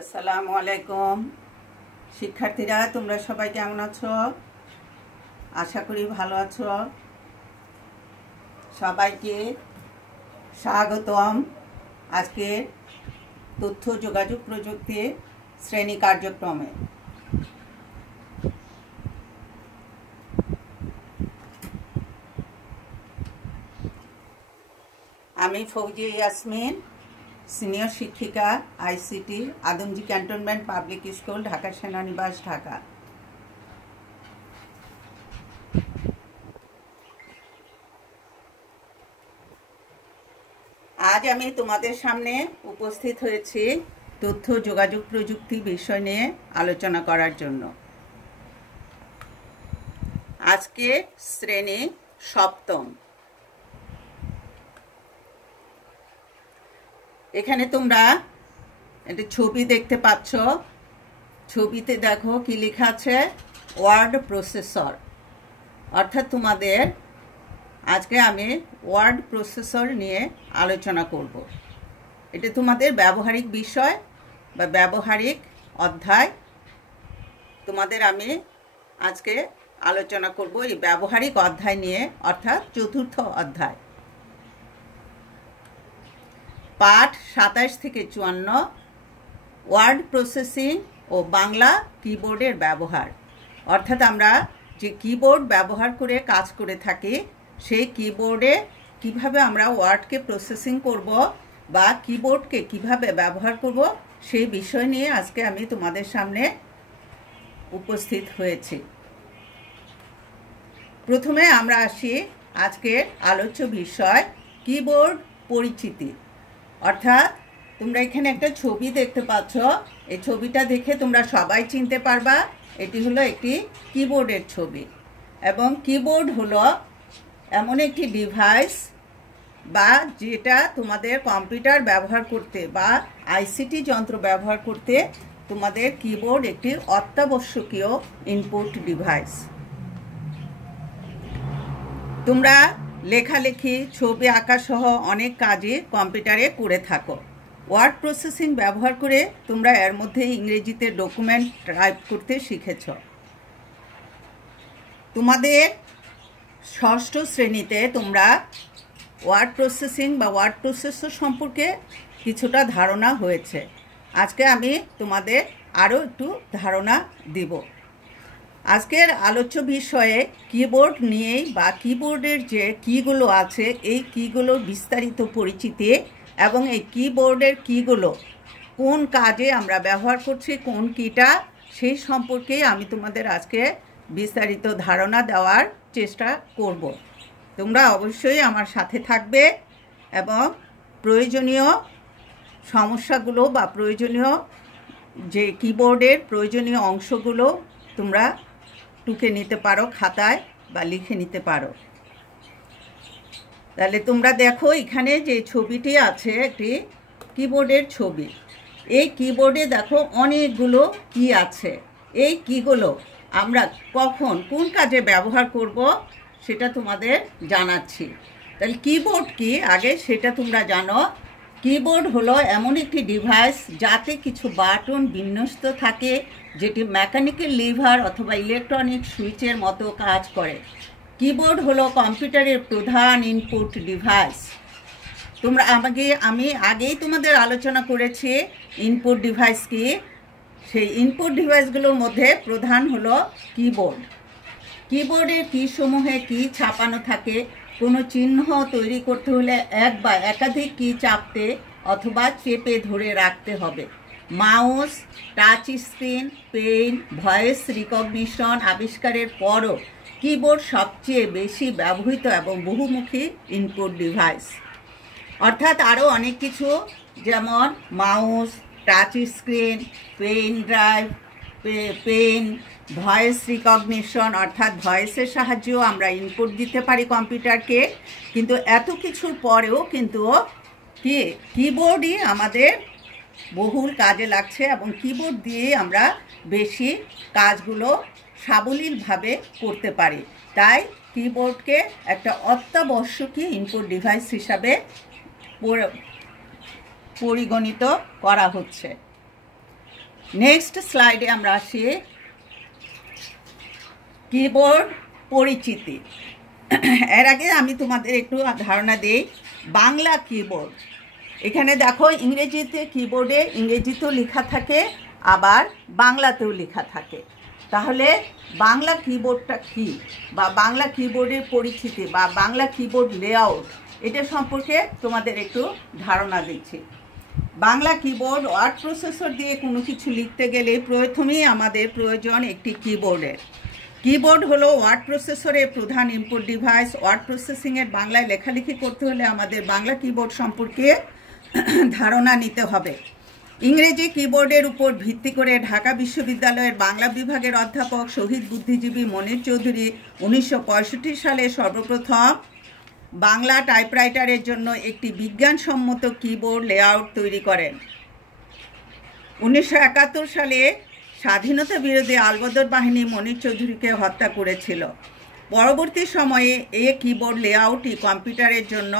আসসালামু আলাইকুম শিক্ষার্থীরা, তোমরা সবাই কেমন আছো? আশা করি ভালো আছো। সবাইকে স্বাগতম আজকে তথ্য যোগাযোগ প্রযুক্তি শ্রেণী কার্যক্রমে। আমি ফৌজিয়া ইয়াসমিন, সিনিয়র শিক্ষিকা, ICT, Adamjee cantonment public school, Dhaka সেনানিবাস, ঢাকা। আজ আমি তোমাদের সামনে উপস্থিত হয়েছি তথ্য যোগাযোগ প্রযুক্তি বিষয় নিয়ে আলোচনা করার জন্য। আজকে শ্রেণী সপ্তম। এখানে তোমরা একটা ছবি দেখতে পাচ্ছ। ছবিতে দেখো কি লেখা আছে, ওয়ার্ড প্রসেসর। অর্থাৎ তোমাদের আজকে আমি ওয়ার্ড প্রসেসর নিয়ে আলোচনা করব। এটা তোমাদের ব্যবহারিক বিষয় বা ব্যবহারিক অধ্যায়। তোমাদের আমি আজকে আলোচনা করব এই ব্যবহারিক অধ্যায় নিয়ে, অর্থাৎ চতুর্থ অধ্যায়, পাঠ 27 থেকে 54, ওয়ার্ড প্রসেসিং ও বাংলা কিবোর্ডের ব্যবহার। অর্থাৎ আমরা যে কিবোর্ড ব্যবহার করে কাজ করে থাকি, সেই কিবোর্ডে কিভাবে আমরা ওয়ার্ডকে প্রসেসিং করব বা কিবোর্ডকে কিভাবে ব্যবহার করব, সেই বিষয় নিয়ে আজকে আমি তোমাদের সামনে উপস্থিত হয়েছি। প্রথমে আমরা আসি আজকের আলোচ্য বিষয়, কিবোর্ড পরিচিতি। অর্থাৎ তোমরা এখানে একটা ছবি দেখতে পাচ্ছ। এই ছবিটা দেখে তোমরা সবাই চিনতে পারবা এটি হলো একটি কিবোর্ডের ছবি। এবং কিবোর্ড হলো এমন একটি ডিভাইস বা যেটা তোমাদের কম্পিউটার ব্যবহার করতে বা আইসিটি যন্ত্র ব্যবহার করতে তোমাদের কিবোর্ড একটি অত্যাবশ্যকীয় ইনপুট ডিভাইস। তোমরা লেখালেখি, ছবি আঁকা সহ অনেক কাজই কম্পিউটারে করে থাকো। ওয়ার্ড প্রসেসিং ব্যবহার করে তোমরা এর মধ্যে ইংরেজিতে ডকুমেন্ট টাইপ করতে শিখেছ। তোমাদের ষষ্ঠ শ্রেণীতে তোমরা ওয়ার্ড প্রসেসিং বা ওয়ার্ড প্রসেসর সম্পর্কে কিছুটা ধারণা হয়েছে। আজকে আমি তোমাদের আরও একটু ধারণা দিব। আজকের আলোচ্য বিষয়ে কিবোর্ড নিয়েই বা কিবোর্ডের যে কিগুলো আছে, এই কিগুলোর বিস্তারিত পরিচিতি এবং এই কিবোর্ডের কিগুলো কোন কাজে আমরা ব্যবহার করছি, কোন কিটা, সেই সম্পর্কে আমি তোমাদের আজকে বিস্তারিত ধারণা দেওয়ার চেষ্টা করব। তোমরা অবশ্যই আমার সাথে থাকবে এবং প্রয়োজনীয় সমস্যাগুলো বা প্রয়োজনীয় যে কিবোর্ডের প্রয়োজনীয় অংশগুলো তোমরা টুকে নিতে পারো, খাতায় বা লিখে নিতে পারো। তাহলে তোমরা দেখো এখানে যে ছবিটি আছে, একটি কিবোর্ডের ছবি। এই কিবোর্ডে দেখো অনেকগুলো কি আছে। এই কিগুলো আমরা কখন কোন কাজে ব্যবহার করব সেটা তোমাদের জানাচ্ছি। তাহলে কিবোর্ড কি আগে সেটা তোমরা জানো। কিবোর্ড হলো এমন একটি ডিভাইস যাতে কিছু বাটন বিন্যস্ত থাকে, যেটি মেকানিক্যাল লিভার অথবা ইলেকট্রনিক সুইচের মতো কাজ করে। কিবোর্ড হলো কম্পিউটারের প্রধান ইনপুট ডিভাইস। তোমরা আমি আগেই তোমাদের আলোচনা করেছি ইনপুট ডিভাইস কি। সেই ইনপুট ডিভাইসগুলোর মধ্যে প্রধান হলো কিবোর্ড। কিবোর্ডের কীসমূহে কি ছাপানো থাকে। কোনো চিহ্ন তৈরি করতে হলে এক বা একাধিক কি চাপতে অথবা চেপে ধরে রাখতে হবে। Mouse, touch screen, pen, voice recognition আবিষ্কারের পরও কিবোর্ড সবচেয়ে বেশি ব্যবহৃত এবং বহুমুখী ইনপুট ডিভাইস। অর্থাৎ আরও অনেক কিছু, যেমন mouse, touch screen, pen drive, pen, voice recognition অর্থাৎ ভয়েসের সাহায্যেও আমরা ইনপুট দিতে পারি কম্পিউটারকে। কিন্তু এত কিছুর পরেও কিন্তু কিবোর্ডই আমাদের বহুল কাজে লাগছে এবং কিবোর্ড দিয়ে আমরা বেশি কাজগুলো সাবলীলভাবে করতে পারি। তাই কিবোর্ডকে একটা অত্যাবশ্যকীয় ইনপুট ডিভাইস হিসাবে পরিগণিত করা হচ্ছে। নেক্সট স্লাইডে আমরা আসি কিবোর্ড পরিচিতি। এর আগে আমি তোমাদের একটু ধারণা দিই বাংলা কিবোর্ড। এখানে দেখো ইংরেজিতে কিবোর্ডে ইংরেজিতেও লেখা থাকে, আবার বাংলাতেও লেখা থাকে। তাহলে বাংলা কিবোর্ডটা কী, বা বাংলা কিবোর্ডের পরিচিতি বা বাংলা কিবোর্ড লেআউট, এটা সম্পর্কে তোমাদের একটু ধারণা দিচ্ছি। বাংলা কিবোর্ড ওয়ার্ড প্রসেসর দিয়ে কোনো কিছু লিখতে গেলে প্রথমেই আমাদের প্রয়োজন একটি কিবোর্ডের। কিবোর্ড হলো ওয়ার্ড প্রসেসরের প্রধান ইনপুট ডিভাইস। ওয়ার্ড প্রসেসিংয়ের বাংলায় লেখালেখি করতে হলে আমাদের বাংলা কিবোর্ড সম্পর্কে ধারণা নিতে হবে। ইংরেজি কিবোর্ডের উপর ভিত্তি করে ঢাকা বিশ্ববিদ্যালয়ের বাংলা বিভাগের অধ্যাপক শহীদ বুদ্ধিজীবী মনির চৌধুরী 1965 সালে সর্বপ্রথম বাংলা টাইপরাইটারের জন্য একটি বিজ্ঞানসম্মত কিবোর্ড লেআউট তৈরি করেন। 1971 সালে স্বাধীনতা বিরোধী আলবদর বাহিনী মনির চৌধুরীকে হত্যা করেছিল। পরবর্তী সময়ে এই কিবোর্ড লেআউটই কম্পিউটারের জন্য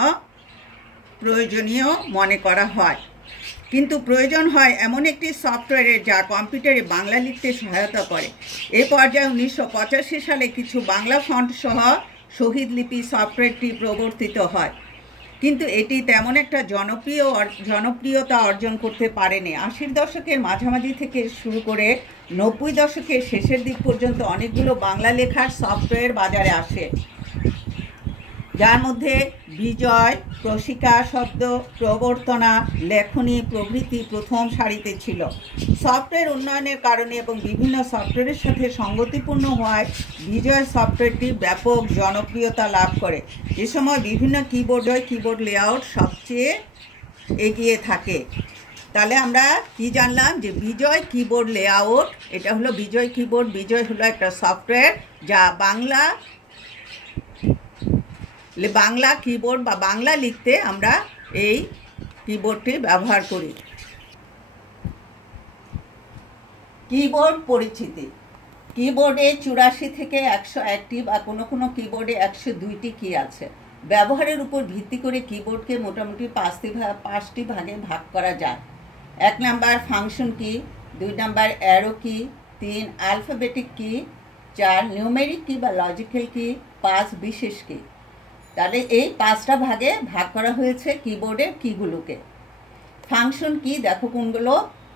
প্রয়োজনীয় মনে করা হয়, কিন্তু প্রয়োজন হয় এমন একটি সফটওয়্যারের যা কম্পিউটারে বাংলা লিখতে সহায়তা করে। এ পর্যায়ে 1985 সালে কিছু বাংলা ফন্ট সহ শহীদ লিপি সফটওয়্যারটি প্রবর্তিত হয়, কিন্তু এটি তেমন একটা জনপ্রিয়তা অর্জন করতে পারেনি। 80 দশকের মাঝামাঝি থেকে শুরু করে 90 দশকের শেষের দিক পর্যন্ত অনেকগুলো বাংলা লেখার সফটওয়্যার বাজারে আসে, যার মধ্যে বিজয়, প্রশিকা শব্দ, প্রবর্তনা, লেখনী প্রভৃতি প্রথম সারিতে ছিল। সফটওয়্যার উন্নয়নের কারণে এবং বিভিন্ন সফটওয়্যারের সাথে সঙ্গতিপূর্ণ হওয়ায় বিজয় সফটওয়্যারটি ব্যাপক জনপ্রিয়তা লাভ করে। এ সময় বিভিন্ন কিবোর্ড লেআউট সবচেয়ে এগিয়ে থাকে। তাহলে আমরা কি জানলাম যে বিজয় কিবোর্ড লেআউট, এটা হলো বিজয় কিবোর্ড। বিজয় হলো একটা সফটওয়্যার যা বাংলা কিবোর্ড বা বাংলা লিখতে আমরা এই কিবোর্ডটি ব্যবহার করি। কিবোর্ড পরিচিতি। কিবোর্ডে 84 থেকে 101টি বা কোনো কোনো কিবোর্ডে 102টি কি আছে। ব্যবহারের উপর ভিত্তি করে কিবোর্ডকে মোটামুটি 5টি ভাগে ভাগ করা যায়। 1 নাম্বার ফাংশন কি, 2 নাম্বার অ্যারো কি, 3 অ্যালফাবেটিক কি, 4 নিউমেরিক কি বা লজিক্যাল কি, 5 বিশেষ কি। তাহলে এই 5টা ভাগে ভাগ করা হয়েছে কিবোর্ডের কিগুলোকে। ফাংশন কি দেখো কোনগুলো।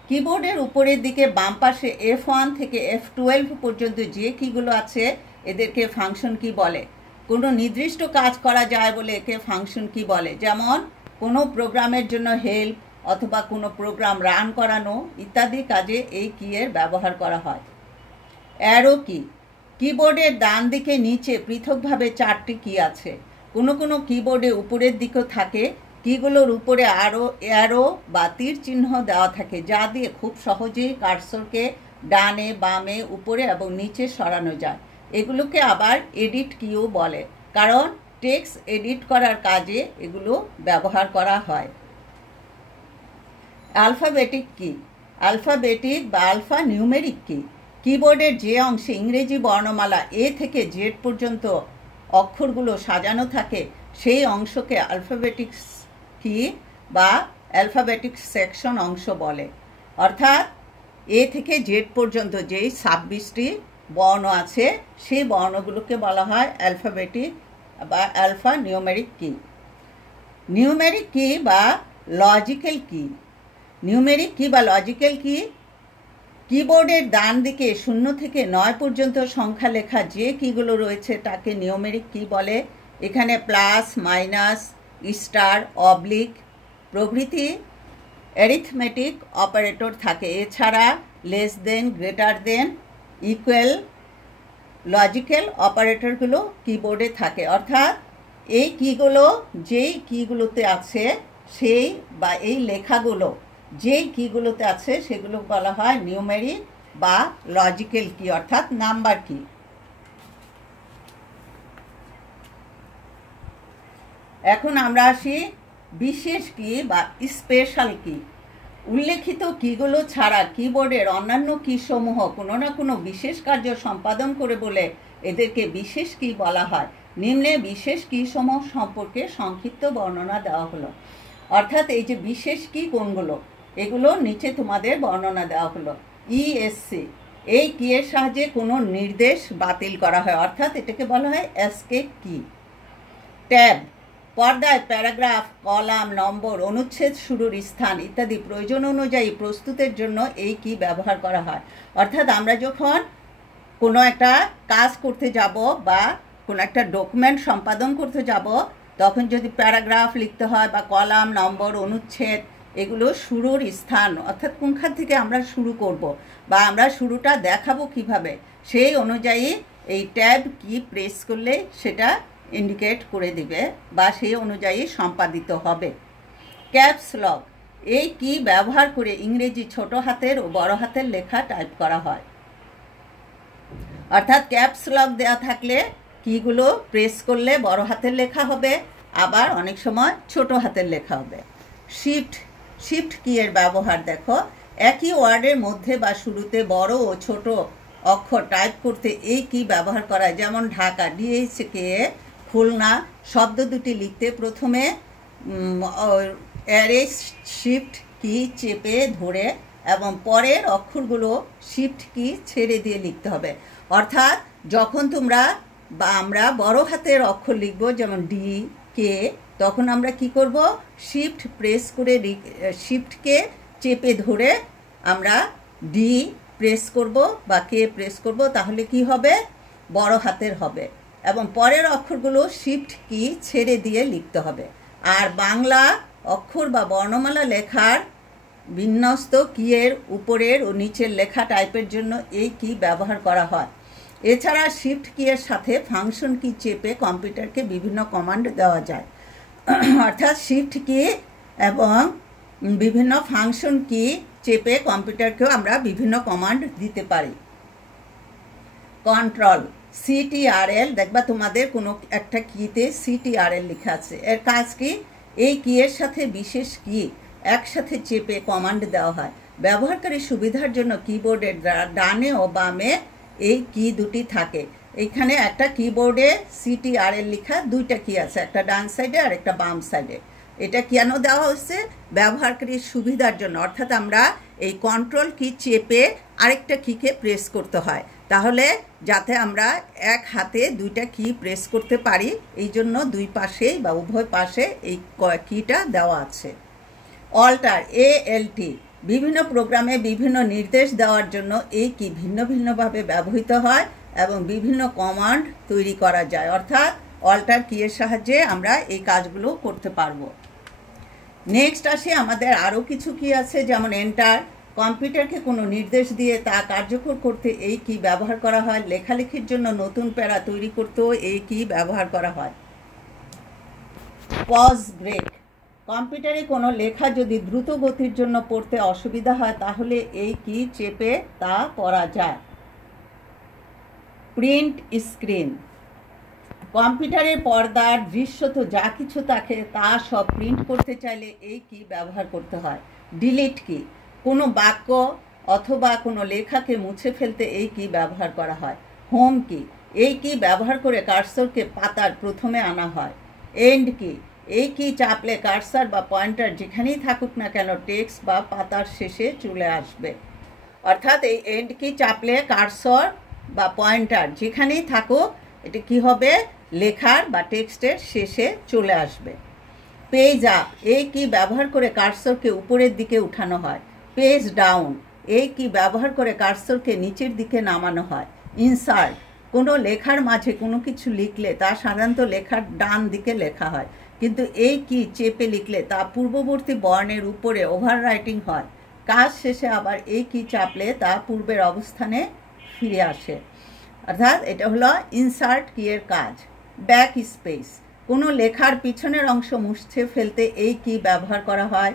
কিবোর্ডের উপরের দিকে বাম পাশে F1 থেকে F12 পর্যন্ত যে কিগুলো আছে এদেরকে ফাংশন কি বলে। কোনো নির্দিষ্ট কাজ করা যায় বলে একে ফাংশন কি বলে, যেমন কোনো প্রোগ্রামের জন্য হেল্প অথবা কোনো প্রোগ্রাম রান করানো ইত্যাদি কাজে এই কি এর ব্যবহার করা হয়। অ্যারো কি, কিবোর্ডের ডান দিকে নিচে পৃথকভাবে 4টি কি আছে। কোনো কোনো কিবোর্ডে উপরের দিকেও থাকে। কিগুলোর উপরে অ্যারো বা তীর চিহ্ন দেওয়া থাকে, যা দিয়ে খুব সহজেই কার্সরকে ডানে বামে উপরে এবং নিচে সরানো যায়। এগুলোকে আবার এডিট কিও বলে, কারণ টেক্সট এডিট করার কাজে এগুলো ব্যবহার করা হয়। অ্যালফাবেটিক কি, অ্যালফাবেটিক বা আলফা নিউমেরিক কি, কিবোর্ডের যে অংশে ইংরেজি বর্ণমালা এ থেকে জেড পর্যন্ত অক্ষরগুলো সাজানো থাকে সেই অংশকে অ্যালফাবেটিক কি বা অ্যালফাবেটিক সেকশন অংশ বলে। অর্থাৎ এ থেকে জেড পর্যন্ত যেই 26টি বর্ণ আছে সেই বর্ণগুলোকে বলা হয় অ্যালফাবেটিক বা অ্যালফা নিউমেরিক কি। নিউমেরিক কি বা লজিক্যাল কি, নিউমেরিক কি বা লজিক্যাল কি, কিবোর্ডের ডান দিকে 0 থেকে 9 পর্যন্ত সংখ্যা লেখা যে কিগুলো রয়েছে তাকে নিউমেরিক কি বলে। এখানে প্লাস, মাইনাস, স্টার, অবলিক প্রভৃতি অ্যারিথমেটিক অপারেটর থাকে। এছাড়া less than, greater than, equal logical অপারেটরগুলো কিবোর্ডে থাকে। অর্থাৎ এই কিগুলো যেই কিগুলোতে আছে সেই বা এই লেখাগুলো যেই কিগুলোতে আছে সেগুলো বলা হয় নিউমেরিক বা লজিক্যাল কি অর্থাৎ নাম্বার কি। এখন আমরা আসি বিশেষ কি বা স্পেশাল কি। উল্লেখিত কিগুলো ছাড়া কিবোর্ডের অন্যান্য কিসমূহ কোনো না কোনো বিশেষ কার্য সম্পাদন করে বলে এদেরকে বিশেষ কি বলা হয়। নিম্নে বিশেষ কিসমূহ সম্পর্কে সংক্ষিপ্ত বর্ণনা দেওয়া হলো। অর্থাৎ এই যে বিশেষ কি কোনগুলো এগুলো নিচে তোমাদের বর্ণনা দেওয়া হলো। ESC। এই কি এর সাহায্যে কোনো নির্দেশ বাতিল করা হয়, অর্থাৎ এটাকে বলা হয় এস্কেপ কি। ট্যাব পর্দায় প্যারাগ্রাফ, কলাম, নম্বর, অনুচ্ছেদ শুরুর স্থান ইত্যাদি প্রয়োজন অনুযায়ী প্রস্তুতের জন্য এই কি ব্যবহার করা হয়। অর্থাৎ আমরা যখন কোনো একটা কাজ করতে যাব বা কোনো একটা ডকুমেন্ট সম্পাদন করতে যাব, তখন যদি প্যারাগ্রাফ লিখতে হয় বা কলাম, নম্বর, অনুচ্ছেদ, এগুলো শুরুর স্থান অর্থাৎ কোনখান থেকে আমরা শুরু করব বা আমরা শুরুটা দেখাবো কিভাবে, সেই অনুযায়ী এই ট্যাব কি প্রেস করলে সেটা ইন্ডিকেট করে দিবে বা সেই অনুযায়ী সম্পাদিত হবে। ক্যাপস লক এই কি ব্যবহার করে ইংরেজি ছোট হাতের ও বড় হাতের লেখা টাইপ করা হয়। অর্থাৎ ক্যাপস লক দেওয়া থাকলে কিগুলো প্রেস করলে বড় হাতের লেখা হবে, আবার অনেক সময় ছোট হাতের লেখা হবে। শিফট কি এর ব্যবহার দেখো, একই ওয়ার্ডের মধ্যে বা শুরুতে বড় ও ছোট অক্ষর টাইপ করতে এই কি ব্যবহার করা হয়। যেমন ঢাকা, DHK, খুলনা শব্দ দুটি লিখতে প্রথমে শিফট কি চেপে ধরে এবং পরের অক্ষরগুলো শিফট কি ছেড়ে দিয়ে লিখতে হবে। অর্থাৎ যখন আমরা বড় হাতের অক্ষর লিখব, যেমন DK, তখন আমরা কি করব, শিফট প্রেস করে শিফটকে চেপে ধরে আমরা ডি প্রেস করব বা কে প্রেস করব, তাহলে কি হবে, বড় হাতের হবে এবং পরের অক্ষরগুলো শিফট কি ছেড়ে দিয়ে লিখতে হবে। আর বাংলা অক্ষর বা বর্ণমালা লেখার বিন্যস্ত কি এর উপরের ও নিচের লেখা টাইপের জন্য এই কি ব্যবহার করা হয়। এছাড়া শিফট কি এর সাথে ফাংশন কি চেপে কম্পিউটারকে বিভিন্ন কমান্ড দেওয়া যায়। অর্থাৎ শিফট কি এবং বিভিন্ন ফাংশন কি চেপে কম্পিউটারকেও আমরা বিভিন্ন কমান্ড দিতে পারি। কন্ট্রোল CTRL, দেখবা তোমাদের কোনো একটা কিতে CTRL লেখা আছে, এর কাজ কি, এই কি এর সাথে বিশেষ কি একসাথে চেপে কমান্ড দেওয়া হয়। ব্যবহারকারীর সুবিধার জন্য কিবোর্ডের ডানে ও বামে এই কি দুটি থাকে। এখানে একটা কিবোর্ডে CTRL লেখা দুইটা কি আছে, একটা ডান সাইডে আর একটা বাম সাইডে। এটা কেন দেওয়া হচ্ছে, ব্যবহারকারীর সুবিধার জন্য। অর্থাৎ আমরা এই কন্ট্রোল কি চেপে আরেকটা কিকে প্রেস করতে হয়, তাহলে যাতে আমরা এক হাতে দুইটা কি প্রেস করতে পারি, এই জন্য দুই পাশেই বা উভয় পাশে এই কিটা দেওয়া আছে। অল্টার ALT বিভিন্ন প্রোগ্রামে বিভিন্ন নির্দেশ দেওয়ার জন্য এই কি ভিন্ন ভিন্নভাবে ব্যবহৃত হয় এবং বিভিন্ন কমান্ড তৈরি করা যায়। অর্থাৎ অল্টার কি এর সাহায্যে আমরা এই কাজগুলো করতে পারবো। নেক্সট আসে আমাদের আরও কিছু কি আছে, যেমন এন্টার কম্পিউটারকে কোনো নির্দেশ দিয়ে তা কার্যকর করতে এই কি ব্যবহার করা হয়। লেখালেখির জন্য নতুন প্যারা তৈরি করতেও এই কি ব্যবহার করা হয়। পজ ব্রেক কম্পিউটারে কোনো লেখা যদি দ্রুত গতির জন্য পড়তে অসুবিধা হয় তাহলে এই কি চেপে তা পড়া যায়। প্রিন্ট স্ক্রিন কম্পিউটারের পর্দার দৃশ্যত যা কিছু থাকে তা সব প্রিন্ট করতে চাইলে এই কি ব্যবহার করতে হয়। ডিলিট কি কোনো বাক্য অথবা কোনো লেখাকে মুছে ফেলতে এই কি ব্যবহার করা হয়। হোম কি এই কি ব্যবহার করে কার্সরকে পাতার প্রথমে আনা হয়। এন্ড কি এই কি চাপলে কার্সার বা পয়েন্টার যেখানেই থাকুক না কেন টেক্সট বা পাতার শেষে চলে আসবে। অর্থাৎ এই এন্ড কি চাপলে কার্সর বা পয়েন্টার যেখানেই থাকুক এটা কি হবে, লেখার বা টেক্সটের শেষে চলে আসবে। পেজ আপ এই কি ব্যবহার করে কার্সরকে উপরের দিকে উঠানো হয়। পেজ ডাউন এই কি ব্যবহার করে কার্সরকে নিচের দিকে নামানো হয়। ইনসার্ট কোনো লেখার মাঝে কোনো কিছু লিখলে তা সাধারণত লেখার ডান দিকে লেখা হয়, কিন্তু এই কি চেপে লিখলে তা পূর্ববর্তী বর্ণের উপরে ওভাররাইটিং হয়। কাজ শেষে আবার এই কি চাপলে তা পূর্বের অবস্থানে ফিরে আসে। অর্থাৎ এটা হলো ইনসার্ট কি এর কাজ। ব্যাক স্পেস কোনো লেখার পিছনের অংশ মুছে ফেলতে এই কি ব্যবহার করা হয়।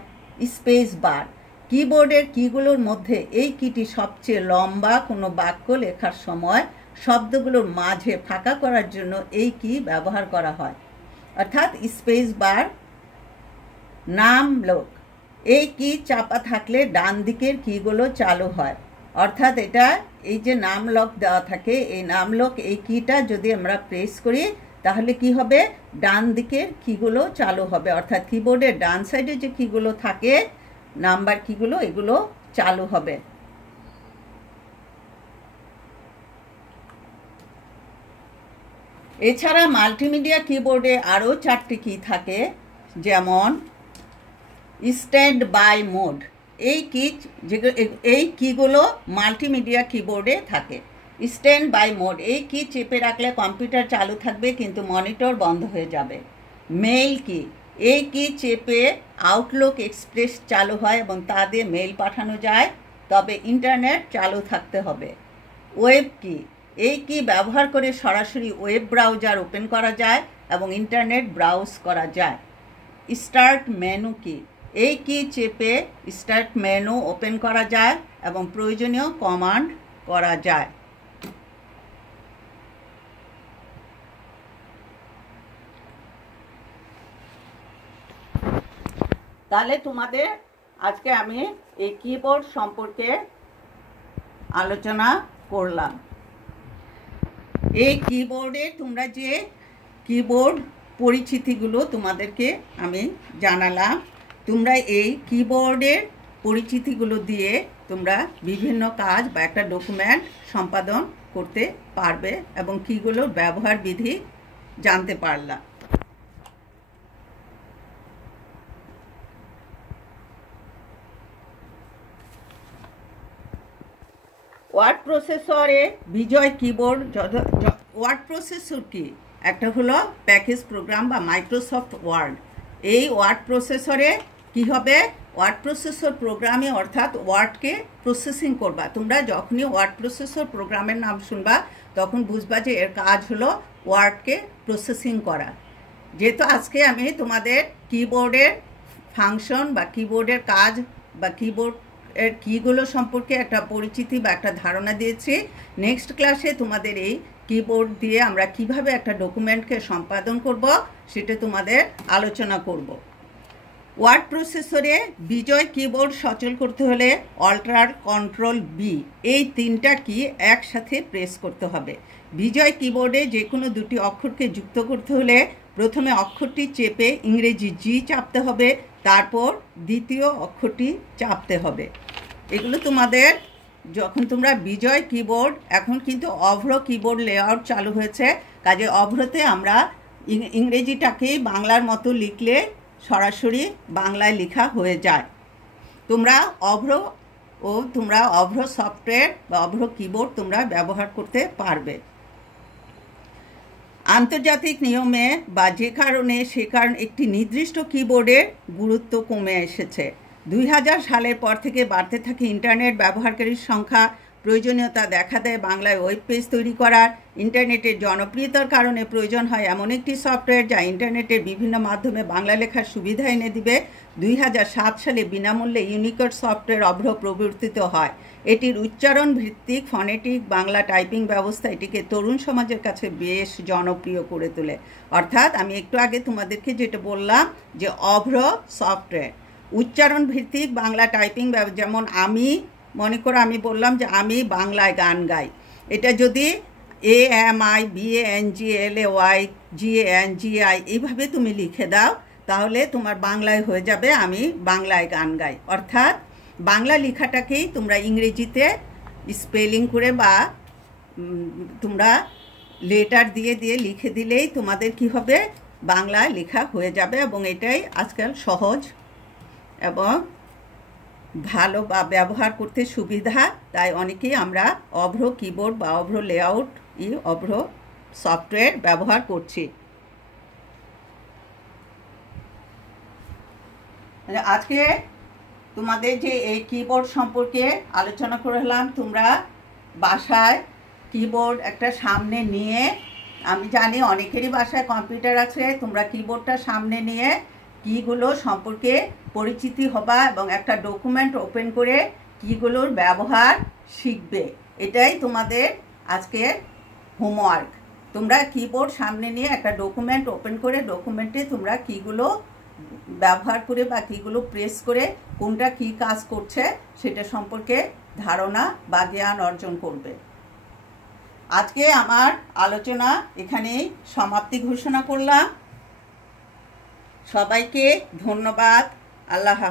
স্পেস বার কিবোর্ডের কিগুলোর মধ্যে এই কিটি সবচেয়ে লম্বা, কোনো বাক্য লেখার সময় শব্দগুলোর মাঝে ফাঁকা করার জন্য এই কি ব্যবহার করা হয়। অর্থাৎ স্পেস বার। নাম লক এই কি চাপা থাকলে ডান দিকের কিগুলো চালু হয়। অর্থাৎ এটা এই যে নাম লক দেওয়া থাকে, এই নাম লক এই কিটা যদি আমরা প্রেস করি তাহলে কি হবে, ডান দিকের কিগুলো চালু হবে। অর্থাৎ কিবোর্ডের ডান সাইডে যে কিগুলো থাকে নাম্বার কিগুলো এগুলো চালু হবে। এছাড়া মাল্টিমিডিয়া কিবোর্ডে আরও 4টি কি থাকে, যেমন স্ট্যান্ড বাই মোড। এই কিগুলো মাল্টিমিডিয়া কিবোর্ডে থাকে। স্ট্যান্ড বাই মোড, এই কি চেপে রাখলে কম্পিউটার চালু থাকবে কিন্তু মনিটর বন্ধ হয়ে যাবে। মেইল কি, এই কি চেপে আউটলুক এক্সপ্রেস চালু হয় এবং তা দিয়ে মেইল পাঠানো যায়, তবে ইন্টারনেট চালু থাকতে হবে। ওয়েব কি, এই কি ব্যবহার করে সরাসরি ওয়েব ব্রাউজার ওপেন করা যায় এবং ইন্টারনেট ব্রাউজ করা যায়। স্টার্ট মেনু কি, এই কি চেপে স্টার্ট মেনু ওপেন করা যায় এবং প্রয়োজনীয় কমান্ড করা যায়। তাহলে তোমাদের আজকে আমি এই কিবোর্ড সম্পর্কে আলোচনা করলাম। এই কিবোর্ডে তোমরা যে কিবোর্ড পরিচিতিগুলো তোমাদেরকে আমি জানালাম, তোমরা এই কিবোর্ডের পরিচিতিগুলো দিয়ে তোমরা বিভিন্ন কাজ বা একটা ডকুমেন্ট সম্পাদন করতে পারবে এবং কিগুলোর ব্যবহার বিধি জানতে পারলাম। ওয়ার্ড প্রসেসরে বিজয় কিবোর্ড। ওয়ার্ড প্রসেসর কি, একটা হলো প্যাকেজ প্রোগ্রাম বা মাইক্রোসফট ওয়ার্ড। এই ওয়ার্ড প্রসেসরে কি হবে, ওয়ার্ড প্রসেসর প্রোগ্রামে অর্থাৎ ওয়ার্ডকে প্রসেসিং করবা। তোমরা যখনই ওয়ার্ড প্রসেসর প্রোগ্রামের নাম শুনবা তখন বুঝবা যে এর কাজ হলো ওয়ার্ডকে প্রসেসিং করা। যেহেতু আজকে আমি তোমাদের কিবোর্ডের ফাংশন বা কিবোর্ডের কাজ বা কিবোর্ড এর কিগুলো সম্পর্কে একটা পরিচিতি বা একটা ধারণা দিয়েছি, নেক্সট ক্লাসে তোমাদের এই কিবোর্ড দিয়ে আমরা কিভাবে একটা ডকুমেন্টকে সম্পাদন করব সেটা তোমাদের আলোচনা করব। ওয়ার্ড প্রসেসরে বিজয় কিবোর্ড সচল করতে হলে অল্টার কন্ট্রোল বি এই 3টা কি একসাথে প্রেস করতে হবে। বিজয় কিবোর্ডে যে কোনো 2টি অক্ষরকে যুক্ত করতে হলে প্রথমে অক্ষরটি চেপে ইংরেজি জি চাপতে হবে, তারপর দ্বিতীয় অক্ষরটি চাপতে হবে। এগুলো তোমাদের যখন তোমরা বিজয় কিবোর্ড, এখন কিন্তু অভ্র কিবোর্ড লেআউট চালু হয়েছে, কাজে অভ্রতে আমরা ইংরেজিটাকে বাংলার মতো লিখলে সরাসরি বাংলায় লেখা হয়ে যায়। তোমরা অভ্র সফটওয়্যার বা অভ্র কিবোর্ড তোমরা ব্যবহার করতে পারবে। আন্তর্জাতিক নিয়মে বা যে কারণে একটি নির্দিষ্ট কিবোর্ডের গুরুত্ব কমে এসেছে। 2000 সালের পর থেকে বাড়তে থাকে ইন্টারনেট ব্যবহারকারীর সংখ্যা, প্রয়োজনীয়তা দেখা দেয় বাংলায় ওয়েব পেজ তৈরি করার। ইন্টারনেটের জনপ্রিয়তার কারণে প্রয়োজন হয় এমন একটি সফটওয়্যার যা ইন্টারনেটের বিভিন্ন মাধ্যমে বাংলা লেখার সুবিধা এনে দিবে। 2007 সালে বিনামূল্যে ইউনিকোড সফটওয়্যার অভ্র প্রবর্তিত হয়। এটির উচ্চারণ ভিত্তিক ফনেটিক বাংলা টাইপিং ব্যবস্থা এটিকে তরুণ সমাজের কাছে বেশ জনপ্রিয় করে তোলে। অর্থাৎ আমি একটু আগে তোমাদেরকে যেটা বললাম যে অভ্র সফটওয়্যার উচ্চারণ ভিত্তিক বাংলা টাইপিং, যেমন আমি মনে করো আমি বললাম যে আমি বাংলায় গান গাই, এটা যদি AMIBANGLAY এইভাবে তুমি লিখে দাও তাহলে তোমার বাংলায় হয়ে যাবে আমি বাংলায় গান গাই। অর্থাৎ বাংলা লেখাটাকেই তোমরা ইংরেজিতে স্পেলিং করে বা তোমরা লেটার দিয়ে লিখে দিলেই তোমাদের কি হবে, বাংলা লেখা হয়ে যাবে। এবং এটাই আজকাল সহজ এবং ভালো বা ব্যবহার করতে সুবিধা, তাই অনেকেই আমরা অভ্র কিবোর্ড বা অভ্র লেআউট অভ্র সফটওয়্যার ব্যবহার করছি। আজকে তোমাদের যে এই কিবোর্ড সম্পর্কে আলোচনা করলাম, তোমরা বাসায় কিবোর্ড একটা সামনে নিয়ে, আমি জানি অনেকেরই বাসায় কম্পিউটার আছে, তোমরা কিবোর্ডটা সামনে নিয়ে কিগুলো সম্পর্কে পরিচিতি হবা এবং একটা ডকুমেন্ট ওপেন করে কিগুলোর ব্যবহার শিখবে। এটাই তোমাদের আজকের হোমওয়ার্ক। তোমরা কিবোর্ড সামনে নিয়ে একটা ডকুমেন্ট ওপেন করে ডকুমেন্টে তোমরা কিগুলো ব্যবহার করে বা কিগুলো প্রেস করে কোনটা কি কাজ করছে সেটা সম্পর্কে ধারণা বা জ্ঞান অর্জন করবে। আজকে আমার আলোচনা এখানেই সমাপ্তি ঘোষণা করলাম। সবাইকে ধন্যবাদ। আল্লাহ হাফেজ।